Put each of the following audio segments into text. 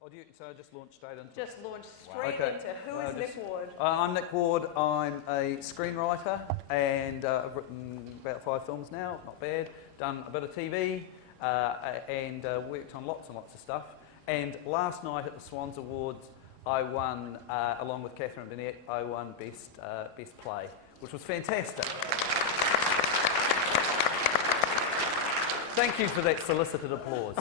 So I just launched straight into... Just launched straight into... Who is Nick Ward? I'm Nick Ward. I'm a screenwriter, and I've written about 5 films now, not bad. Done a bit of TV, and worked on lots and lots of stuff. And last night at the Swans Awards, I won, along with Catherine Burnett, I won Best Play, which was fantastic. Thank you for that solicited applause.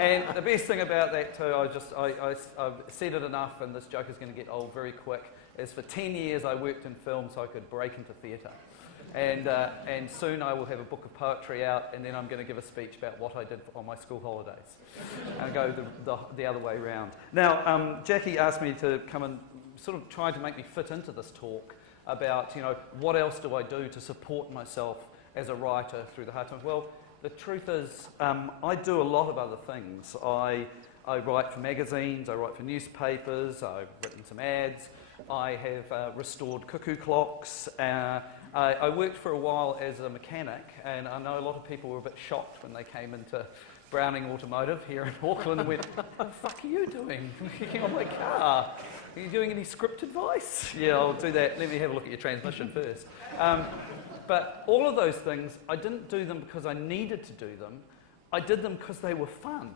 And the best thing about that too, I've said it enough, and this joke is going to get old very quick, is for 10 years I worked in film so I could break into theatre. And soon I will have a book of poetry out, and then I'm going to give a speech about what I did on my school holidays. And go the other way around. Now, Jackie asked me to come and sort of try to make me fit into this talk about, what else do I do to support myself as a writer through the hard times. Well, the truth is, I do a lot of other things. I write for magazines, I write for newspapers, I've written some ads, I have restored cuckoo clocks. I worked for a while as a mechanic, and I know a lot of people were a bit shocked when they came into Browning Automotive here in Auckland and went, "What the fuck are you doing on my car? Are you doing any script advice?" Yeah, I'll do that. Let me have a look at your transmission first. But all of those things, I didn't do them because I needed to do them. I did them because they were fun,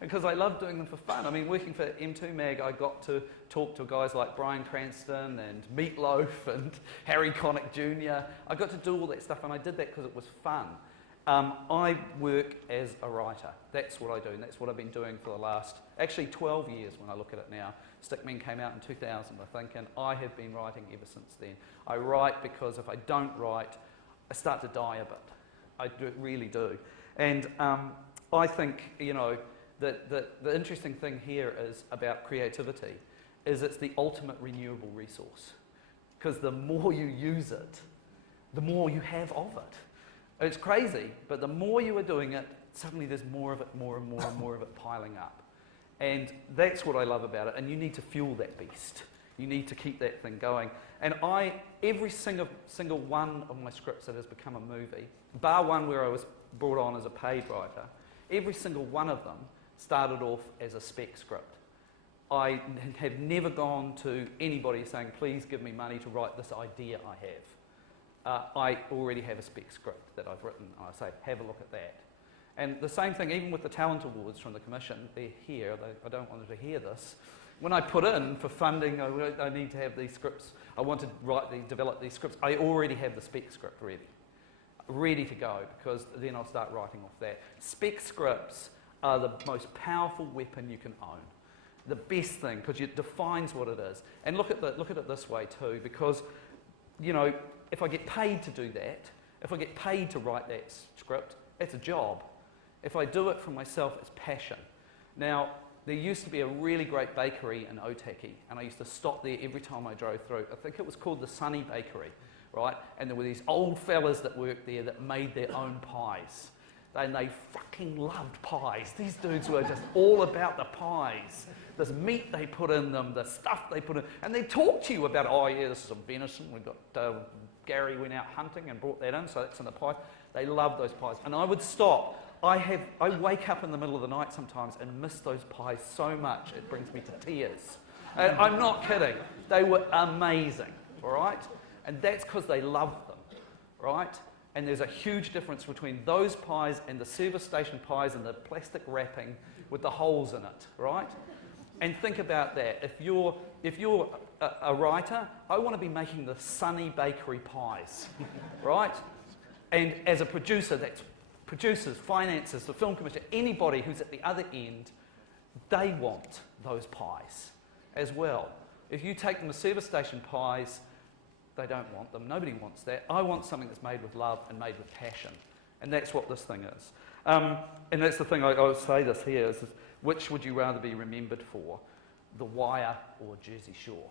because I loved doing them for fun. I mean, working for M2 Mag, I got to talk to guys like Bryan Cranston and Meatloaf and Harry Connick Jr. I got to do all that stuff, and I did that because it was fun. I work as a writer. That's what I do, and that's what I've been doing for the last, actually 12 years when I look at it now. Stickmen came out in 2000, I think, and I have been writing ever since then. I write because if I don't write, I start to die a bit. I really do. And I think, that the interesting thing here is about creativity is it's the ultimate renewable resource. Because the more you use it, the more you have of it. It's crazy, but the more you are doing it, suddenly there's more of it, more and more and more of it piling up. And that's what I love about it, and you need to fuel that beast. You need to keep that thing going. And every single one of my scripts that has become a movie, bar one where I was brought on as a paid writer, every single one of them started off as a spec script. I have never gone to anybody saying, please give me money to write this idea I have. I already have a spec script that I've written. I say, have a look at that. And the same thing, even with the Talent Awards from the Commission, they're here. I don't want them to hear this. When I put in for funding, I need to have these scripts. I want to develop these scripts. I already have the spec script ready to go, because then I'll start writing off that. Spec scripts are the most powerful weapon you can own. The best thing, because it defines what it is. And look at it this way too, because if I get paid to do that, if I get paid to write that script, it's a job. If I do it for myself, it's passion. Now, there used to be a really great bakery in Otaki, and I used to stop there every time I drove through. I think it was called the Sunny Bakery, right? And there were these old fellas that worked there that made their own pies. And they fucking loved pies. These dudes were just all about the pies. This meat they put in them, the stuff they put in. And they talk to you about, oh yeah, this is some venison. We've got, Gary went out hunting and brought that in, so that's in the pie. They love those pies. And I would stop. I wake up in the middle of the night sometimes and miss those pies so much, it brings me to tears. And I'm not kidding. They were amazing, all right? And that's because they loved them, right? And there's a huge difference between those pies and the service station pies and the plastic wrapping with the holes in it, right? And think about that. If you're a writer, I want to be making the Sunny Bakery pies, right? And as a producer, that's producers, finances, the film commission, anybody who's at the other end, they want those pies as well. If you take them to service station pies, they don't want them. Nobody wants that. I want something that's made with love and made with passion. And that's what this thing is. And that's the thing I would say this here is, which would you rather be remembered for? The Wire or Jersey Shore?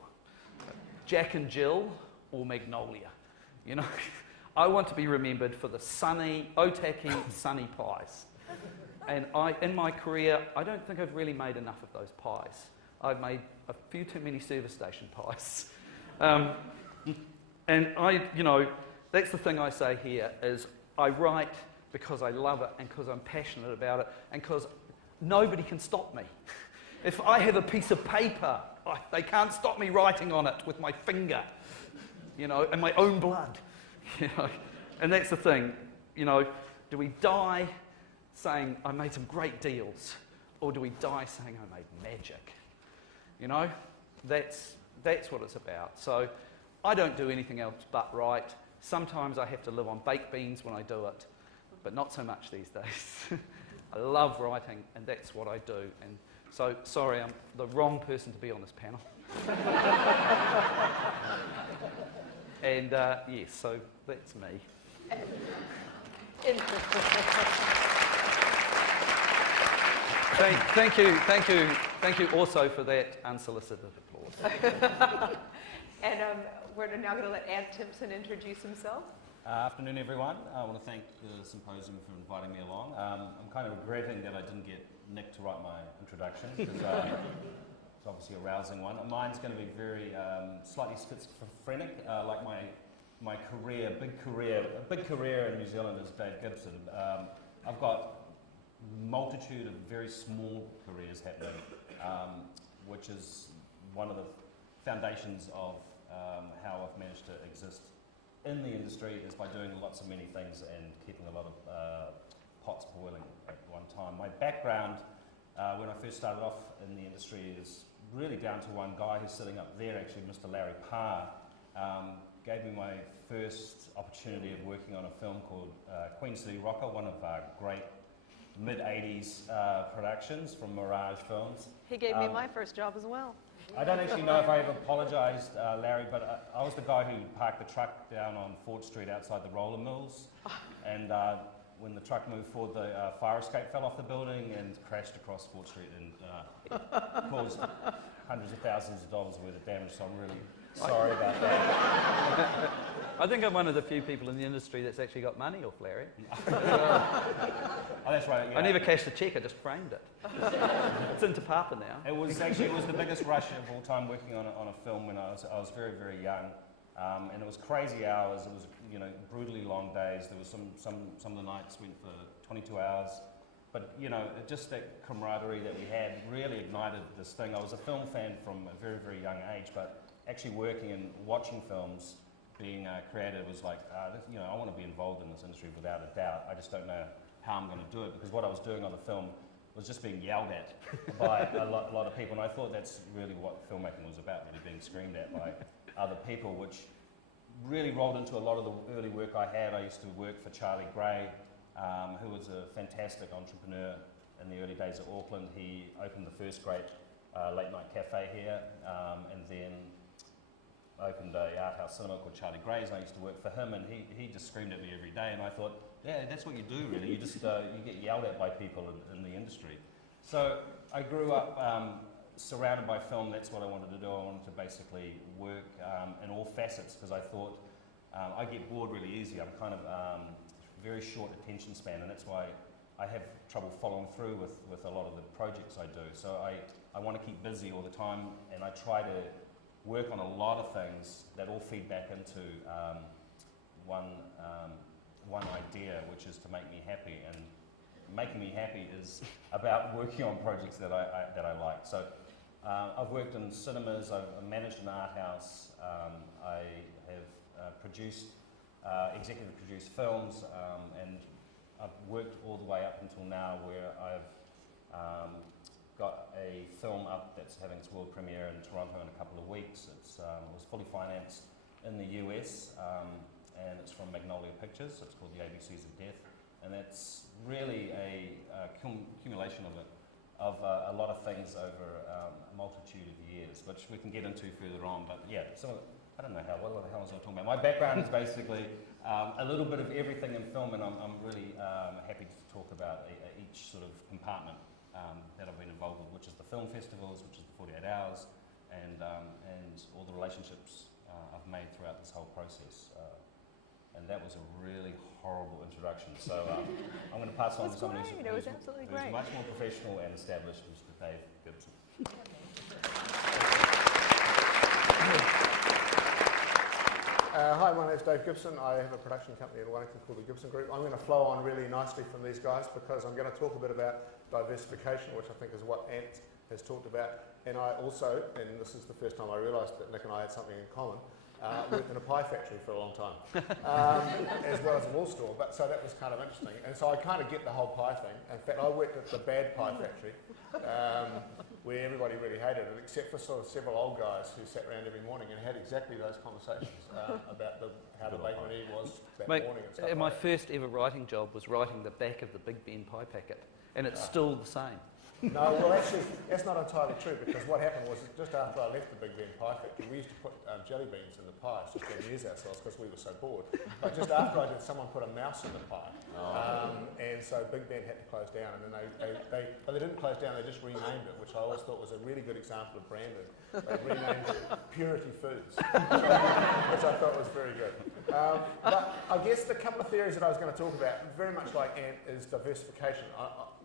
Jack and Jill or Magnolia? I want to be remembered for the sunny, Otaki sunny pies. And in my career, I don't think I've really made enough of those pies. I've made a few too many service station pies. And that's the thing I say here is I write because I love it and because I'm passionate about it and because nobody can stop me. If I have a piece of paper, they can't stop me writing on it with my finger, you know, and my own blood, you know. And that's the thing, you know, do we die saying, I made some great deals, or do we die saying, I made magic? You know, that's what it's about. So I don't do anything else but write. Sometimes I have to live on baked beans when I do it, but not so much these days. I love writing, and that's what I do. And so, sorry, I'm the wrong person to be on this panel. And yes, so that's me. Thank you also for that unsolicited applause. And we're now going to let Timpson introduce himself. Afternoon, everyone. I want to thank the Symposium for inviting me along. I'm kind of regretting that I didn't get Nick to write my introduction, because it's obviously a rousing one. Mine's going to be very slightly schizophrenic, like my career, a big career in New Zealand is Dave Gibson. I've got multitude of very small careers happening, which is one of the foundations of how I've managed to exist in the industry, is by doing lots of many things and keeping a lot of pots boiling at one time. My background, when I first started off in the industry, is really down to one guy who's sitting up there, actually, Mr. Larry Parr. Gave me my first opportunity of working on a film called Queen City Rocker, one of our great mid-80s productions from Mirage Films. He gave me my first job as well. I don't actually know if I ever apologised, Larry, but I was the guy who parked the truck down on Fort Street outside the roller mills, and when the truck moved forward, the fire escape fell off the building and crashed across Fort Street and caused hundreds of thousands of dollars worth of damage, so I'm really sorry about that. I think I'm one of the few people in the industry that's actually got money off Larry. Oh, that's right. Yeah. I never cashed a cheque, I just framed it. It's into Papa now. It was the biggest rush of all time working on a film when I was very, very young. And it was crazy hours. It was, you know, brutally long days. There was some of the nights went for 22 hours. But, you know, just that camaraderie that we had really ignited this thing. I was a film fan from a very, very young age, but actually working and watching films, being creative was like, you know, I want to be involved in this industry without a doubt. I just don't know how I'm going to do it, because what I was doing on the film was just being yelled at by a lot of people. And I thought that's really what filmmaking was about, really being screamed at by other people, which really rolled into a lot of the early work I had. I used to work for Charlie Gray, who was a fantastic entrepreneur in the early days of Auckland. He opened the first great late night cafe here, and then opened a art house cinema called Charlie Gray's, and I used to work for him, and he just screamed at me every day, and I thought, yeah, that's what you do really. You just you get yelled at by people in the industry. So I grew up surrounded by film. That's what I wanted to do. I wanted to basically work in all facets, because I thought I get bored really easy. I'm kind of very short attention span, and that's why I have trouble following through with a lot of the projects I do. So I want to keep busy all the time, and I try to work on a lot of things that all feed back into one idea, which is to make me happy. And making me happy is about working on projects that I like. So I've worked in cinemas, I've managed an art house, I have executive produced films, and I've worked all the way up until now, where I've got a film up that's having its world premiere in Toronto in a couple of weeks. It was fully financed in the US, and it's from Magnolia Pictures. It's called The ABCs of Death, and that's really a accumulation of a lot of things over a multitude of years, which we can get into further on. But yeah, I don't know what the hell was I talking about? My background is basically a little bit of everything in film, and I'm really happy to talk about each sort of compartment that I've been involved with, which is the film festivals, which is the 48 Hours, and all the relationships I've made throughout this whole process. And that was a really horrible introduction. So I'm going to pass on to someone who's absolutely great. Much more professional and established, Mr. Dave Gibson. Hi, my name's Dave Gibson. I have a production company in Wellington called the Gibson Group. I'm going to flow on really nicely from these guys, because I'm going to talk a bit about diversification, which I think is what Ant has talked about. And I also, and this is the first time I realised that Nick and I had something in common, worked in a pie factory for a long time, as well as a wool store, but so that was kind of interesting. And so I kind of get the whole pie thing. In fact, I worked at the bad pie factory, where everybody really hated it, except for sort of several old guys who sat around every morning and had exactly those conversations about how the bakery need was that Mate, morning and stuff my like that. first ever writing job was writing the back of the Big Ben pie packet, and it's still the same. No, well actually, that's not entirely true, because what happened was just after I left the Big Ben pie factory, we used to put jelly beans in the pies just to amuse ourselves because we were so bored. But just after I did, someone put a mouse in the pie. And so Big Ben had to close down, and then but they didn't close down, they just renamed it, which I always thought was a really good example of branding. They renamed it Purity Foods, which I thought was very good. But I guess the couple of theories that I was going to talk about, very much like Ant, is diversification.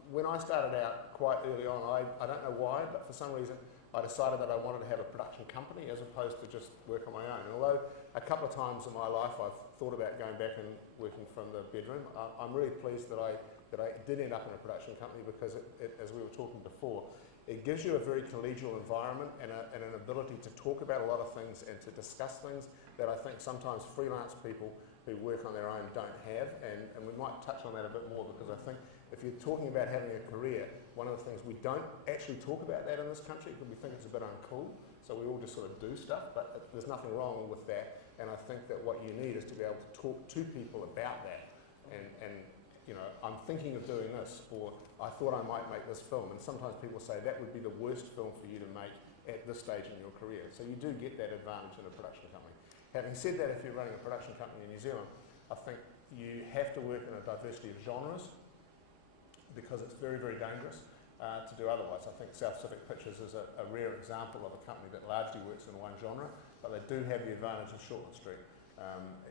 When I started out quite early on, I don't know why, but for some reason I decided that I wanted to have a production company as opposed to just work on my own. And although a couple of times in my life I've thought about going back and working from the bedroom, I'm really pleased that I did end up in a production company, because as we were talking before, it gives you a very collegial environment and an ability to talk about a lot of things and to discuss things that I think sometimes freelance people who work on their own don't have. And we might touch on that a bit more, because I think if you're talking about having a career, one of the things we don't actually talk about that in this country because we think it's a bit uncool. So we all just sort of do stuff, but there's nothing wrong with that. And I think that what you need is to be able to talk to people about that. And you know, I'm thinking of doing this, or I thought I might make this film. And sometimes people say that would be the worst film for you to make at this stage in your career. So you do get that advantage in a production company. Having said that, if you're running a production company in New Zealand, I think you have to work in a diversity of genres, because it's very, very dangerous to do otherwise. I think South Pacific Pictures is a rare example of a company that largely works in one genre, but they do have the advantage of Shortland Street,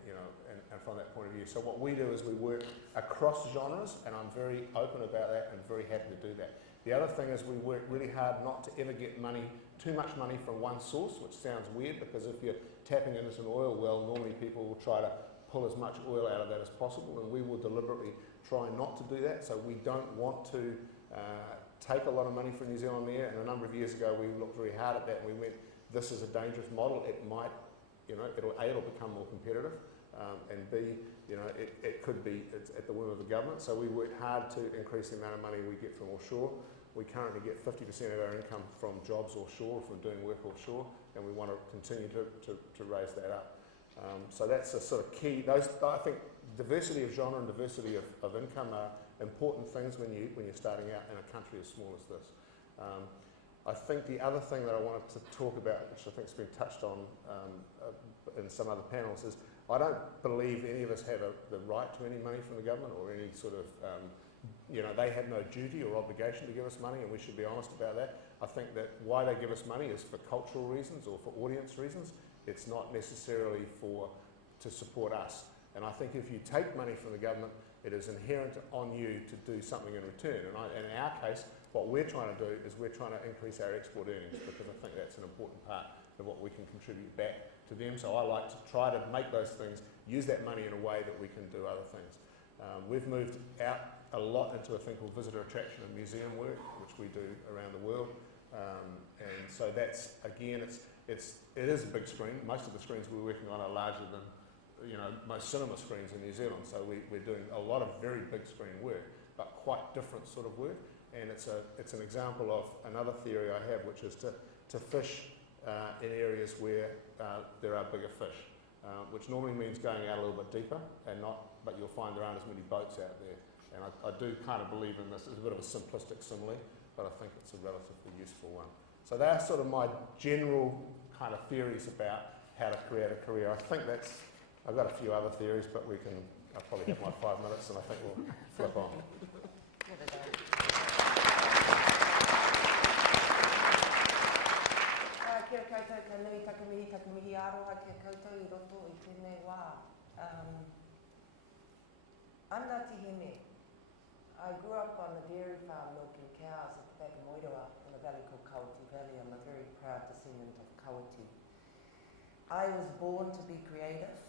you know, and from that point of view. So what we do is we work across genres, and I'm very open about that and very happy to do that. The other thing is we work really hard not to ever get too much money from one source, which sounds weird, because if you're tapping into an oil well, normally people will try to pull as much oil out of that as possible, and we will deliberately try not to do that. So we don't want to take a lot of money from New Zealand there. And a number of years ago we looked very hard at that, and we went, this is a dangerous model. It might, you know, it'll become more competitive, and B, you know, it could be it's at the whim of the government. So we work hard to increase the amount of money we get from offshore. We currently get 50% of our income from jobs offshore, from doing work offshore, and we want to continue to raise that up. So that's a sort of key. Those, I think, diversity of genre and diversity of income are important things when you're starting out in a country as small as this. I think the other thing that I wanted to talk about, which I think has been touched on in some other panels, is I don't believe any of us have the right to any money from the government, or any sort of, you know, they have no duty or obligation to give us money, and we should be honest about that. I think that why they give us money is for cultural reasons or for audience reasons. It's not necessarily to support us. And I think if you take money from the government, it is inherent on you to do something in return. And in our case, what we're trying to do is we're trying to increase our export earnings, because I think that's an important part of what we can contribute back to them. So I like to try to make those things, use that money in a way that we can do other things. We've moved out a lot into a thing called visitor attraction and museum work, which we do around the world. And so that's, again, it is a big screen. Most of the screens we're working on are larger than, you know, most cinema screens in New Zealand. So we're doing a lot of very big screen work, but quite different sort of work. And it's an example of another theory I have, which is to fish in areas where there are bigger fish, which normally means going out a little bit deeper, but you'll find there aren't as many boats out there. And I do kind of believe in this. It's a bit of a simplistic simile, but I think it's a relatively useful one. So they're sort of my general kind of theories about how to create a career. I think I've got a few other theories, but I'll probably have my 5 minutes, and I think we'll flip on. Kia koutou ka nui taku mihi aroha kia koutou I roto I tēnei wā. I'm Ngāti Hene. I grew up on a dairy farm milking cows at the back of Moiroa in a valley called Kawati Valley. I'm a very proud descendant of Kawati. I was born to be creative.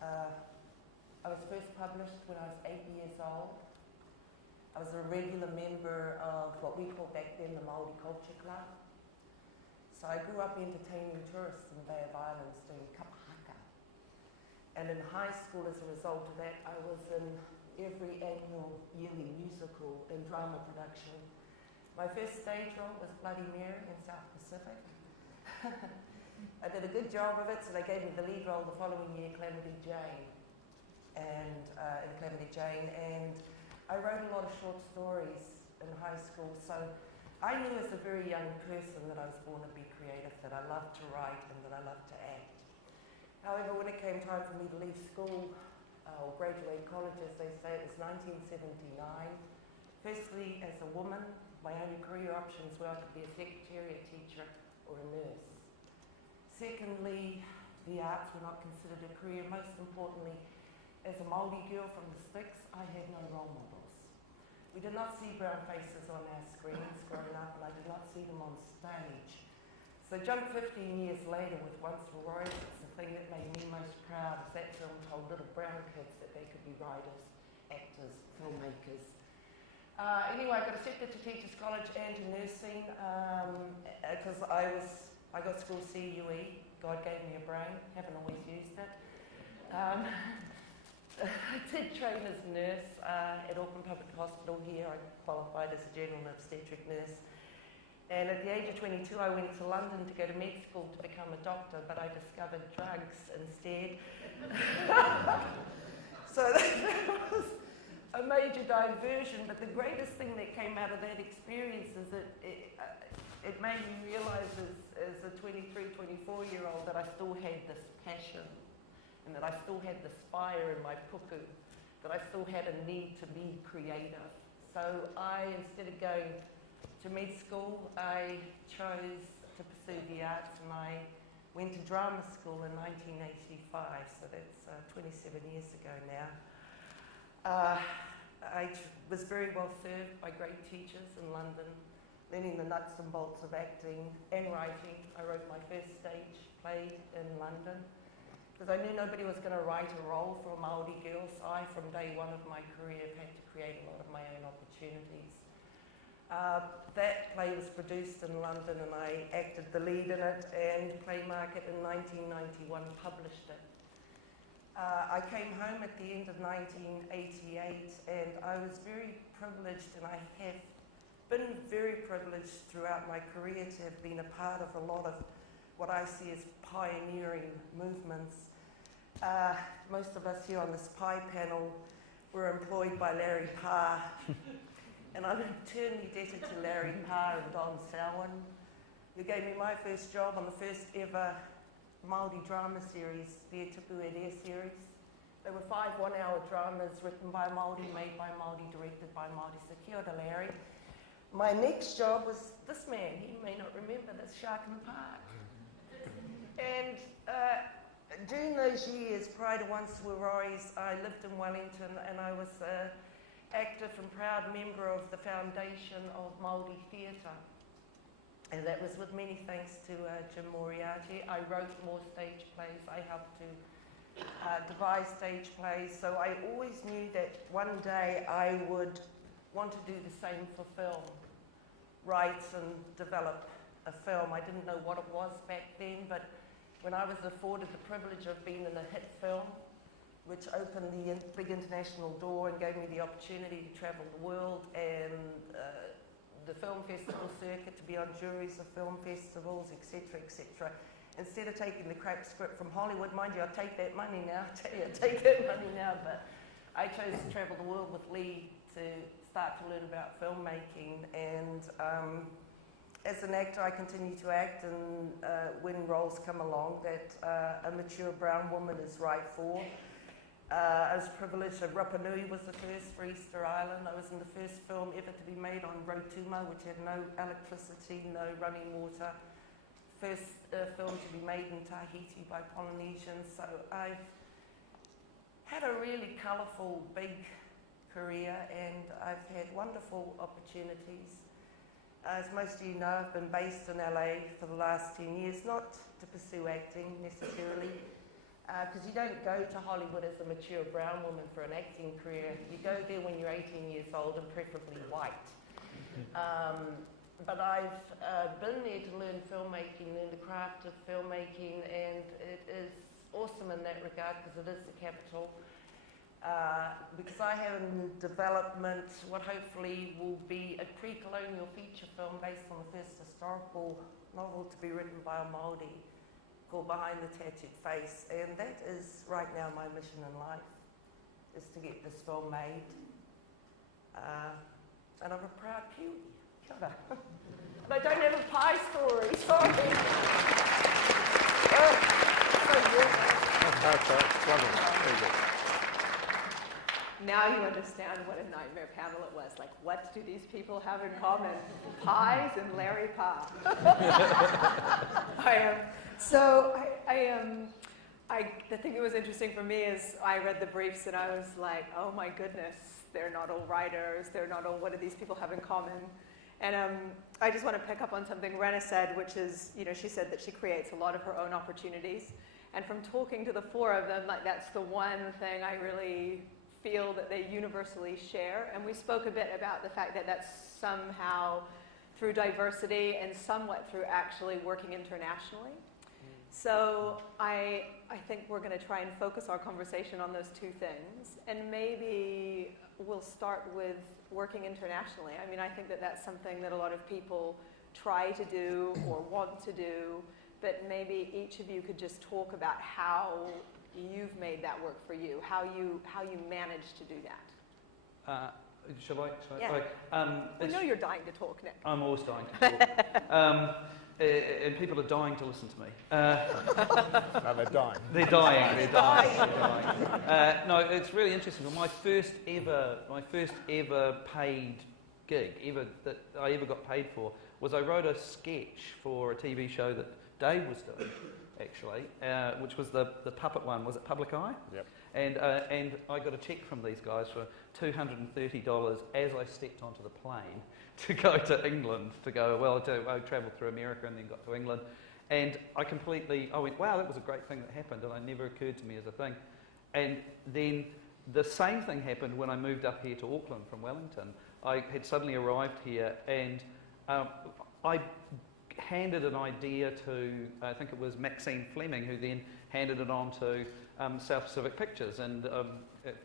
I was first published when I was 8 years old. I was a regular member of what we called back then the Māori Culture Club. So I grew up entertaining tourists in the Bay of Islands doing kapahaka. And in high school, as a result of that, I was in every annual yearly musical and drama production. My first stage role was Bloody Mary in South Pacific. I did a good job of it, so they gave me the lead role the following year, Calamity Jane, and in Calamity Jane. And I wrote a lot of short stories in high school, so I knew as a very young person that I was born to be creative, that I loved to write and that I loved to act. However, when it came time for me to leave school or graduate college, as they say, it was 1979. Firstly, as a woman, my only career options were I could be a secretary, a teacher, or a nurse. Secondly, the arts were not considered a career. Most importantly, as a Māori girl from the sticks, I had no role models. We did not see brown faces on our screens growing up, and I did not see them on stage. So jump 15 years later with Once Were Warriors, it's the thing that made me most proud, is that film told little brown kids that they could be writers, actors, filmmakers. Anyway, I got accepted to Teachers College and to nursing because I got school CUE. God gave me a brain, haven't always used it. I did train as a nurse at Auckland Public Hospital here. I qualified as a general and obstetric nurse. And at the age of 22, I went to London to go to med school to become a doctor, but I discovered drugs instead. So that was a major diversion, but the greatest thing that came out of that experience is that it made me realise as a 23, 24-year-old that I still had this passion, and that I still had this fire in my puku, that I still had a need to be creative. So instead of going to med school, I chose to pursue the arts, and I went to drama school in 1985, so that's 27 years ago now. I was very well served by great teachers in London, learning the nuts and bolts of acting and writing. I wrote my first stage play in London, because I knew nobody was going to write a role for a Māori girl, so I, from day one of my career, have had to create a lot of my own opportunities. That play was produced in London, and I acted the lead in it, and Playmarket in 1991 published it. I came home at the end of 1988, and I was very privileged, and I have been very privileged throughout my career to have been a part of a lot of what I see as pioneering movements. Most of us here on this PI panel were employed by Larry Parr, and I'm eternally indebted to Larry Parr and Don Selwyn, who gave me my first job on the first ever Māori drama series, the Te Tapu Air series. They were 5 one-hour dramas written by Māori, made by Māori, directed by Māori. So kia ora, Larry. My next job was this man. He may not remember this, Shark in the Park. And during those years, prior to Once Were Warriors, I lived in Wellington, and I was an active and proud member of the Foundation of Māori Theatre. And that was with many thanks to Jim Moriarty. I wrote more stage plays. I helped to devise stage plays. So I always knew that one day I would want to do the same for film. Write and develop a film. I didn't know what it was back then, but when I was afforded the privilege of being in a hit film, which opened the big international door and gave me the opportunity to travel the world and the film festival circuit, to be on juries of film festivals, etc., etc. Instead of taking the crap script from Hollywood, mind you, I'll take that money now, take that money now, but I chose to travel the world with Lee to start to learn about filmmaking, and as an actor I continue to act, and when roles come along that a mature brown woman is right for. I was privileged that Rapa Nui was the first for Easter Island. I was in the first film ever to be made on Rotuma, which had no electricity, no running water. First film to be made in Tahiti by Polynesians. So I've had a really colourful, big career, and I've had wonderful opportunities. As most of you know, I've been based in LA for the last 10 years, not to pursue acting necessarily, Because you don't go to Hollywood as a mature brown woman for an acting career. You go there when you're 18 years old and preferably white. But I've been there to learn filmmaking, learn the craft of filmmaking, and it is awesome in that regard because it is the capital. Because I have in development what hopefully will be a pre-colonial feature film based on the first historical novel to be written by a Māori called Behind the Tattooed Face, and that is right now my mission in life, is to get this film made. And I'm a proud Kiwi. Kia ora. And I don't have a pie story, sorry. Now you understand what a nightmare panel it was. Like, what do these people have in common? Pies and Larry Pa. The thing that was interesting for me is I read the briefs and I was like, oh my goodness, they're not all writers, they're not all, what do these people have in common? And I just want to pick up on something Rena said, which is, she said that she creates a lot of her own opportunities. And from talking to the four of them, like that's the one thing I really feel that they universally share. And we spoke a bit about the fact that that's somehow through diversity and somewhat through actually working internationally. So I think we're going to try and focus our conversation on those two things. And maybe we'll start with working internationally. I mean, I think that that's something that a lot of people try to do or want to do, but maybe each of you could just talk about how you've made that work for you, how you managed to do that. Shall I? Yeah. We know you're dying to talk, Nick. I'm always dying to talk. And people are dying to listen to me. No, they're dying. They're dying. No, it's really interesting. My first ever paid gig, that I ever got paid for, was I wrote a sketch for a TV show that Dave was doing, actually, which was the puppet one. Was it Public Eye? Yep. And I got a cheque from these guys for $230 as I stepped onto the plane to go to England, I travelled through America and then got to England. And I went, wow, that was a great thing that happened, and it never occurred to me as a thing. And then the same thing happened when I moved up here to Auckland from Wellington. I had suddenly arrived here, and I handed an idea to, I think it was Maxine Fleming, who then handed it on to South Pacific Pictures, and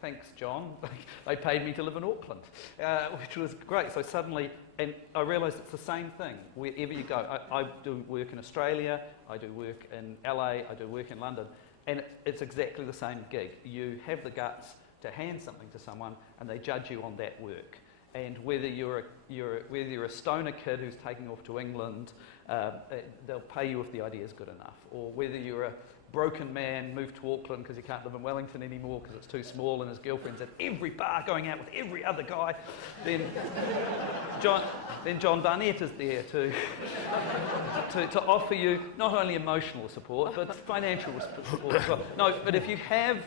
thanks John, they paid me to live in Auckland, which was great. So suddenly, and I realised it's the same thing wherever you go. I do work in Australia, I do work in LA, I do work in London, and it's exactly the same gig. You have the guts to hand something to someone and they judge you on that work. And whether you're a stoner kid who's taking off to England, they'll pay you if the idea is good enough. Or whether you're a broken man moved to Auckland because he can't live in Wellington anymore because it's too small and his girlfriend's at every bar going out with every other guy, then John Barnett is there to offer you not only emotional support but financial support as well. No, but if you have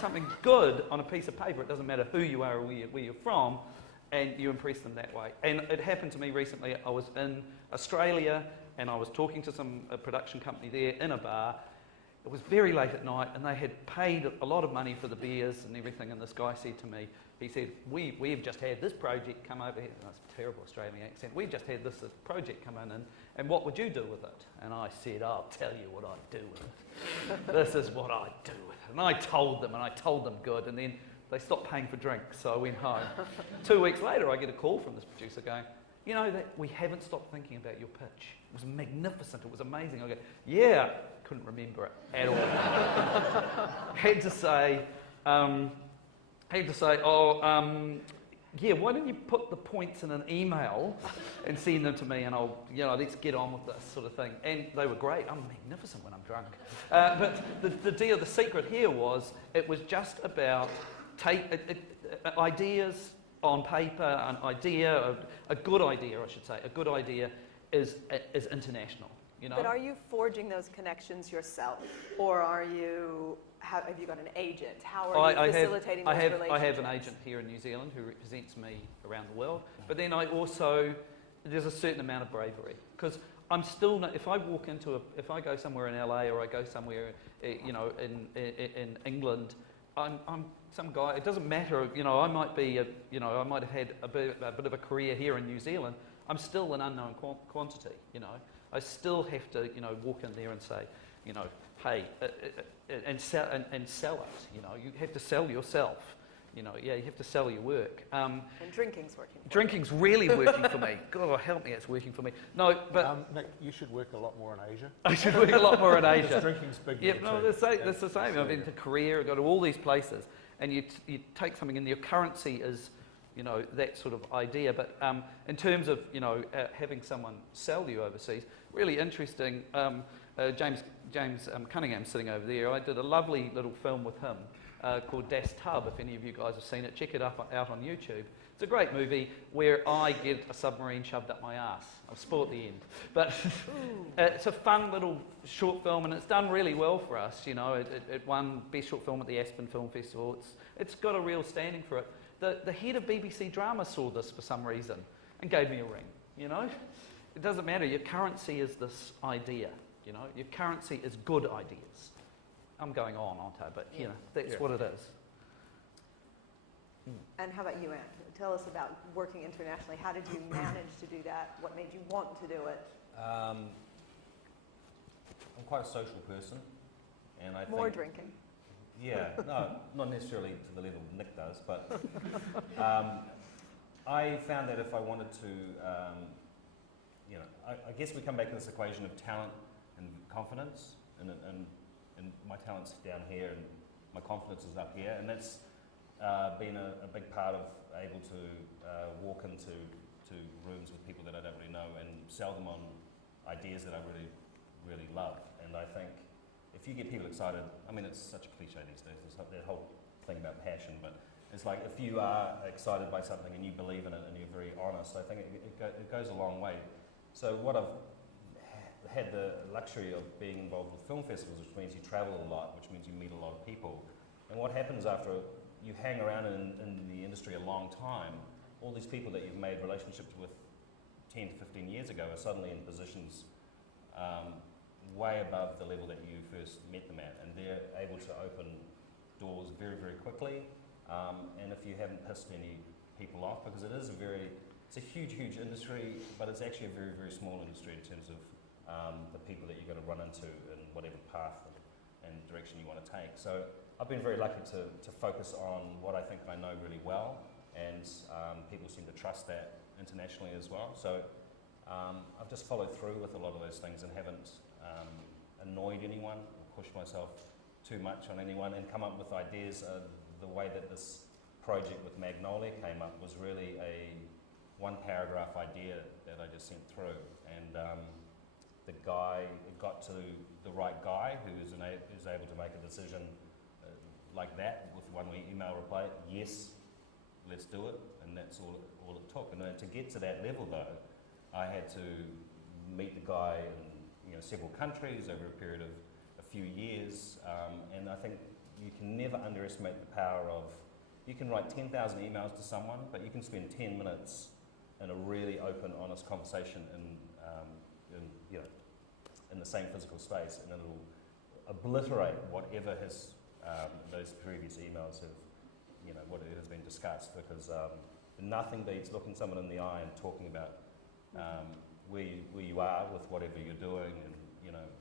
something good on a piece of paper, it doesn't matter who you are or where you're from, and you impress them that way. And it happened to me recently. I was in Australia and I was talking to a production company there in a bar. It was very late at night and they had paid a lot of money for the beers and everything, and this guy said to me, he said, we've just had this project come over here. That's a terrible Australian accent. We've just had this project come in, and what would you do with it? And I said, I'll tell you what I'd do with it. This is what I'd do with it. And I told them good, and then they stopped paying for drinks, so I went home. 2 weeks later, I get a call from this producer going, you know that we haven't stopped thinking about your pitch. It was magnificent, it was amazing. I go, yeah, couldn't remember it at all. Had to say, yeah, why don't you put the points in an email and send them to me, and let's get on with this sort of thing. And they were great. I'm magnificent when I'm drunk. But the secret here was, it was just about ideas on paper. A good idea, I should say. A good idea is international. But are you forging those connections yourself, or have you got an agent? How are you facilitating those relationships? I have an agent here in New Zealand who represents me around the world, but then there's a certain amount of bravery, because I'm still not, if I walk into if I go somewhere in LA or I go somewhere, you know, in England, I'm some guy. It doesn't matter, you know. I might be, you know, I might have had a bit of a career here in New Zealand. I'm still an unknown quantity, you know. I still have to, you know, walk in there and say, you know, hey, and sell it. You know, you have to sell yourself. You know, yeah, you have to sell your work. And drinking's working. Drinking's really working for me. God help me, it's working for me. No, but Nick, you should work a lot more in Asia. I should work a lot more in Because Asia. drinking's big. Yeah, there no, too. that's the same. I've been to Korea, I've got to all these places, and you take something, and your currency is, you know, that sort of idea. But in terms of, you know, having someone sell you overseas, really interesting. James Cunningham sitting over there. I did a lovely little film with him called Das Tub. If any of you guys have seen it, check it out on YouTube. It's a great movie where I get a submarine shoved up my ass. I'll spoil at the end, but it's a fun little short film, and it's done really well for us. You know, it won Best Short Film at the Aspen Film Festival. It's got a real standing for it. The head of BBC Drama saw this for some reason and gave me a ring. You know, it doesn't matter. Your currency is this idea. You know, your currency is good ideas. I'm going on, aren't I? But, you know, that's what it is. And how about you, Ant? Tell us about working internationally. How did you manage to do that? What made you want to do it? I'm quite a social person, and I More think, drinking. Yeah, no, not necessarily to the level Nick does, but I found that if I wanted to, you know, I guess we come back to this equation of talent and confidence, and my talent's down here and my confidence is up here, and that's been a big part of able to walk into rooms with people that I don't really know and sell them on ideas that I really love. And I think if you get people excited, I mean, it's such a cliche these days, it's that whole thing about passion, but it's like if you are excited by something and you believe in it and you're very honest, I think it goes a long way. So what I've had the luxury of being involved with film festivals, which means you travel a lot, which means you meet a lot of people. And what happens after you hang around in the industry a long time, all these people that you've made relationships with 10 to 15 years ago are suddenly in positions way above the level that you first met them at, and they're able to open doors very, very quickly. And if you haven't pissed any people off, because it's a huge, huge industry, but it's actually a very, very small industry in terms of the people that you're going to run into in whatever path and direction you want to take. So I've been very lucky to focus on what I think I know really well, and people seem to trust that internationally as well. So I've just followed through with a lot of those things and haven't annoyed anyone or pushed myself too much on anyone, and come up with ideas. The way that this project with Magnolia came up was really a one-paragraph idea that I just sent through, and it got to the right guy who's able to make a decision like that with one email reply. Yes, let's do it, and that's all it took. And to get to that level, though, I had to meet the guy in several countries over a period of a few years, and I think you can never underestimate the power of. You can write 10,000 emails to someone, but you can spend 10 minutes in a really open, honest conversation in the same physical space, and it'll obliterate whatever those previous emails have, what has been discussed, because nothing beats looking someone in the eye and talking about where you are with whatever you're doing,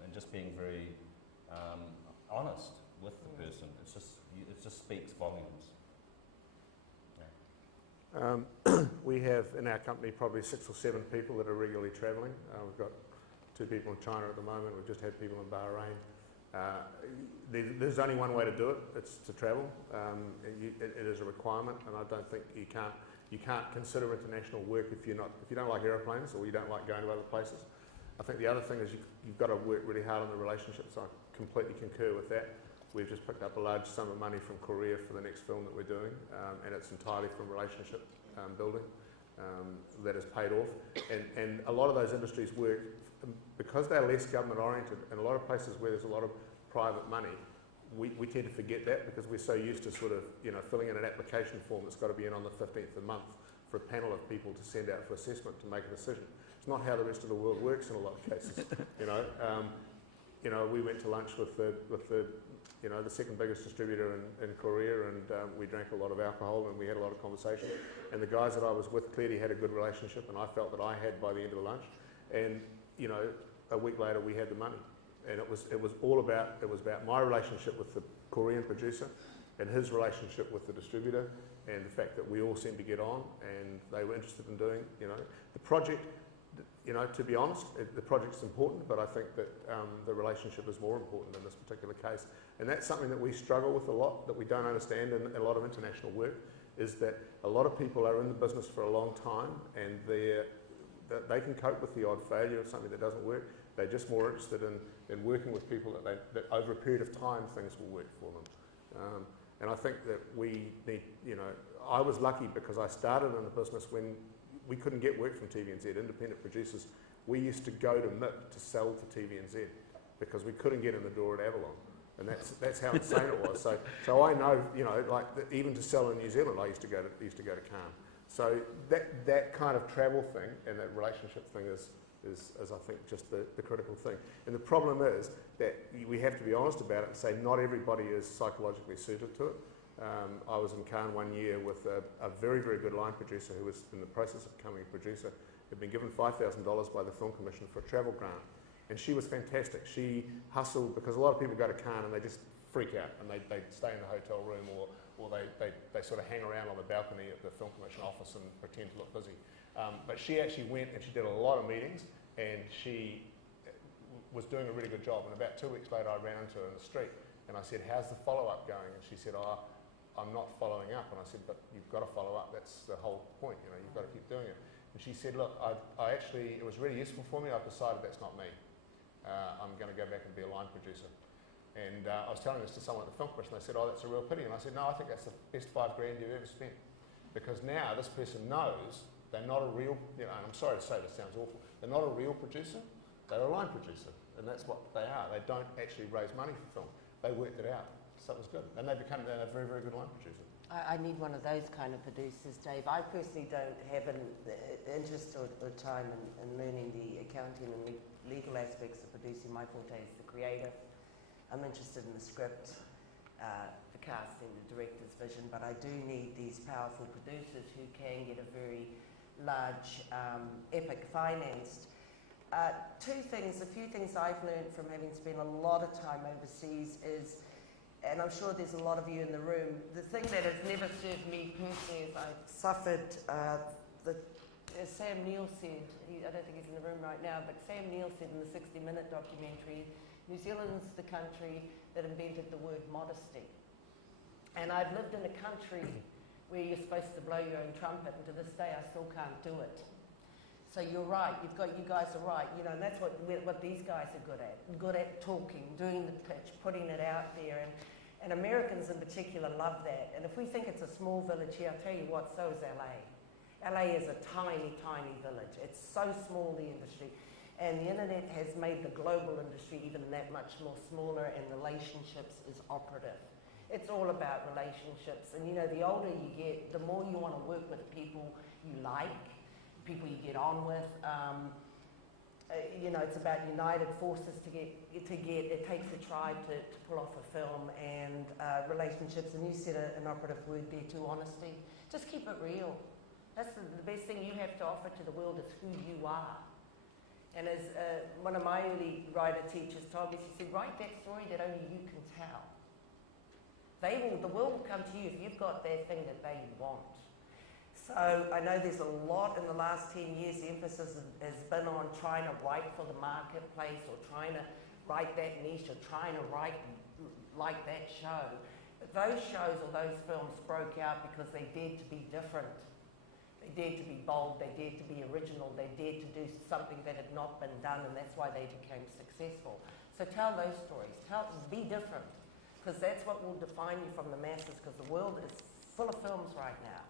and just being very honest with the person. It just speaks volumes. We have in our company probably 6 or 7 people that are regularly travelling. We've got 2 people in China at the moment. We've just had people in Bahrain. There's only one way to do it. It's to travel. It is a requirement, and I don't think you can't consider international work if you don't like aeroplanes or you don't like going to other places. I think the other thing is you've got to work really hard on the relationships. I completely concur with that. We've just picked up a large sum of money from Korea for the next film that we're doing, and it's entirely from relationship building that has paid off. And a lot of those industries work, because they're less government oriented, and a lot of places where there's a lot of private money, we tend to forget that because we're so used to sort of filling in an application form that's got to be in on the 15th of the month for a panel of people to send out for assessment to make a decision. It's not how the rest of the world works in a lot of cases. We went to lunch with the second biggest distributor in Korea, and we drank a lot of alcohol and we had a lot of conversation. And the guys that I was with clearly had a good relationship, and I felt that I had by the end of the lunch. And a week later we had the money, and it was all about my relationship with the Korean producer and his relationship with the distributor, and the fact that we all seemed to get on, and they were interested in doing the project. To be honest, the project's important, but I think that the relationship is more important in this particular case. And that's something that we struggle with a lot, that we don't understand in a lot of international work, is that a lot of people are in the business for a long time, and they can cope with the odd failure of something that doesn't work. They're just more interested in working with people that over a period of time things will work for them. And I think that we need, I was lucky because I started in the business when we couldn't get work from TVNZ, independent producers. We used to go to MIP to sell to TVNZ because we couldn't get in the door at Avalon. And that's how insane it was. So I know, even to sell in New Zealand, I used to go to Cannes. So that kind of travel thing and that relationship thing is I think just the critical thing. And the problem is that we have to be honest about it and say not everybody is psychologically suited to it. I was in Cannes one year with a very, very good line producer who was in the process of becoming a producer, had been given $5,000 by the Film Commission for a travel grant. And she was fantastic. She hustled, because a lot of people go to Cannes and they just freak out and they stay in the hotel room or they sort of hang around on the balcony at the Film Commission office and pretend to look busy. But she actually went and she did a lot of meetings, and she was doing a really good job. And about 2 weeks later I ran into her in the street and I said, "How's the follow-up going?" And she said, "I'm not following up." And I said, "But you've got to follow up. That's the whole point. You've got to keep doing it." And she said, "Look, I actually, it was really useful for me. I've decided that's not me. I'm going to go back and be a line producer." And I was telling this to someone at the Film Commission. They said, "Oh, that's a real pity." And I said, "No, I think that's the best $5,000 you've ever spent, because now this person knows they're not a real, and I'm sorry to say this sounds awful, they're not a real producer. They're a line producer, and that's what they are. They don't actually raise money for film. They worked it out." So it was good. And they became a very, very good line producer. I need one of those kind of producers, Dave. I personally don't have an interest or time in learning the accounting and legal aspects of producing. My forte is the creative. I'm interested in the script, the casting, the director's vision, but I do need these powerful producers who can get a very large epic financed. A few things I've learned from having spent a lot of time overseas is, and I'm sure there's a lot of you in the room, the thing that has never served me personally is I've suffered, as Sam Neill said, I don't think he's in the room right now, but Sam Neill said in the 60-minute documentary, New Zealand's the country that invented the word modesty. And I've lived in a country where you're supposed to blow your own trumpet, and to this day I still can't do it. So you're right, you guys are right, and that's what these guys are good at talking, doing the pitch, putting it out there, and Americans in particular love that. And if we think it's a small village here, I'll tell you what, so is LA. LA is a tiny, tiny village. It's so small, the industry, and the internet has made the global industry even that much more smaller, and relationships is operative. It's all about relationships, and the older you get, the more you want to work with people you like, people you get on with. It's about united forces to get. It takes a tribe to pull off a film, and relationships. And you said an operative word there too, honesty. Just keep it real. That's the best thing you have to offer to the world is who you are. And as one of my early writer teachers told me, she said, "Write that story that only you can tell. The world will come to you if you've got that thing that they want." So I know there's a lot in the last 10 years, the emphasis has been on trying to write for the marketplace, or trying to write that niche, or trying to write like that show. But those shows or those films broke out because they dared to be different. They dared to be bold, they dared to be original, they dared to do something that had not been done, and that's why they became successful. So tell those stories, be different, because that's what will define you from the masses, because the world is full of films right now.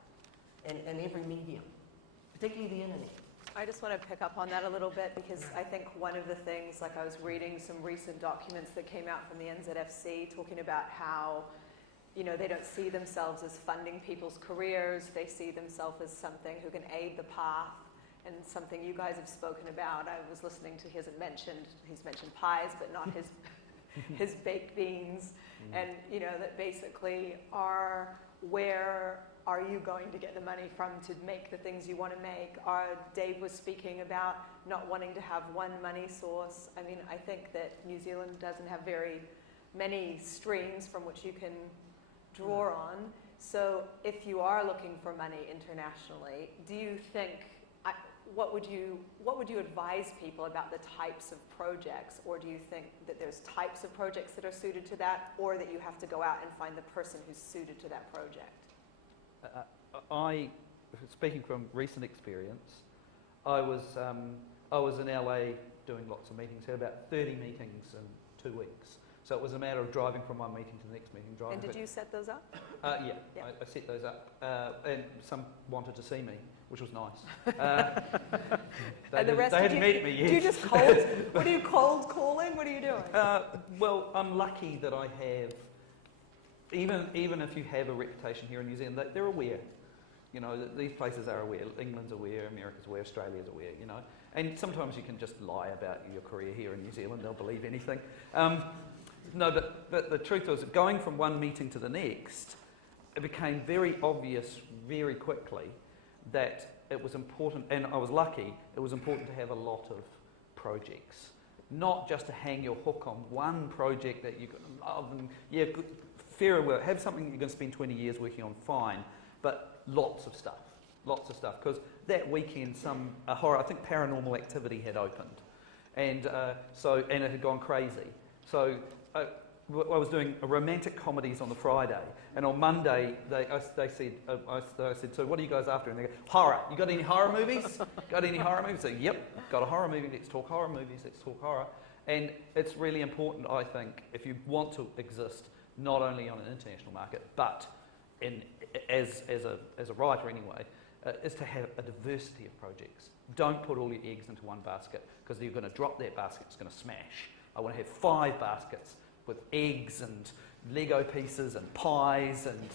In every medium, particularly the internet. I just want to pick up on that a little bit, because I think one of the things, like I was reading some recent documents that came out from the NZFC talking about how you know, they don't see themselves as funding people's careers. They see themselves as something who can aid the path, and something you guys have spoken about. I was listening to he's mentioned pies, but not his his baked beans, and you know, that basically where are you going to get the money from to make the things you want to make? Dave was speaking about not wanting to have one money source. I mean, I think that New Zealand doesn't have very many streams from which you can draw on. So if you are looking for money internationally, do you think, what would you advise people about the types of projects? Or do you think that there's types of projects that are suited to that, or that you have to go out and find the person who's suited to that project? Speaking from recent experience, I was in LA doing lots of meetings, had about 30 meetings in 2 weeks. So it was a matter of driving from one meeting to the next meeting. And did you set those up? Yeah. I set those up, and some wanted to see me, which was nice. They hadn't met me yet. Do you just cold? What are you cold calling? What are you doing? Well, I'm lucky that I have. Even if you have a reputation here in New Zealand, they're aware. You know, these places are aware. England's aware, America's aware, Australia's aware, you know. And sometimes you can just lie about your career here in New Zealand. They'll believe anything. No, but the truth was, going from one meeting to the next, it became very obvious very quickly that it was important, and I was lucky, it was important to have a lot of projects. Not just to hang your hook on one project that you love, and yeah, fair well, have something that you're going to spend 20 years working on, fine, but lots of stuff, because that weekend I think Paranormal Activity had opened, and and it had gone crazy. So I was doing romantic comedies on the Friday, and on Monday I said, so what are you guys after? And they go, horror. You got any horror movies? Got any horror movies? So, yep, got a horror movie. Let's talk horror movies. Let's talk horror. And it's really important, I think, if you want to exist not only on an international market, but as a writer anyway, is to have a diversity of projects. Don't put all your eggs into one basket, because you're going to drop that basket, it's going to smash. I want to have 5 baskets with eggs and Lego pieces and pies and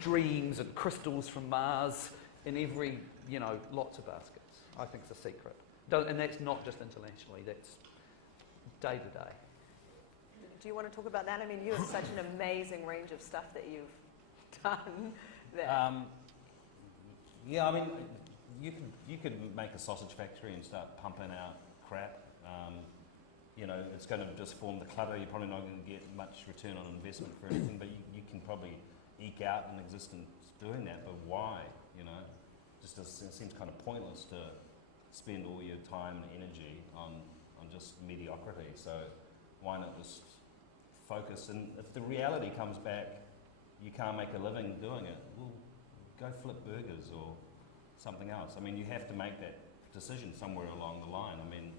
dreams and crystals from Mars in every, lots of baskets. I think it's a secret. And that's not just internationally, that's day to day. Do you want to talk about that? I mean, you have such an amazing range of stuff that you've done there. Yeah, I mean, you could make a sausage factory and start pumping out crap. It's going to just form the clutter. You're probably not going to get much return on investment for anything, but you can probably eke out an existence doing that. But why? It seems kind of pointless to spend all your time and energy on just mediocrity. So why not just focus? And if the reality comes back, you can't make a living doing it, well, go flip burgers or something else. I mean, you have to make that decision somewhere along the line. I mean,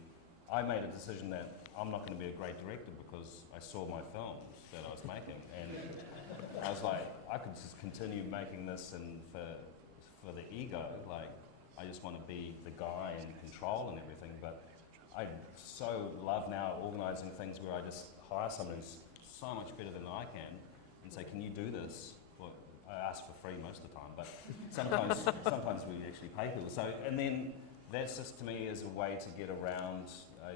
I made a decision that I'm not going to be a great director because I saw my films that I was making, and I was like, I could just continue making this, and for the ego, like, I just want to be the guy in control and everything. But I so love now organising things where I just hire someone who's so much better than I can and say, can you do this? Well, I ask for free most of the time, but sometimes we actually pay people. So, and then that's just, to me, is a way to get around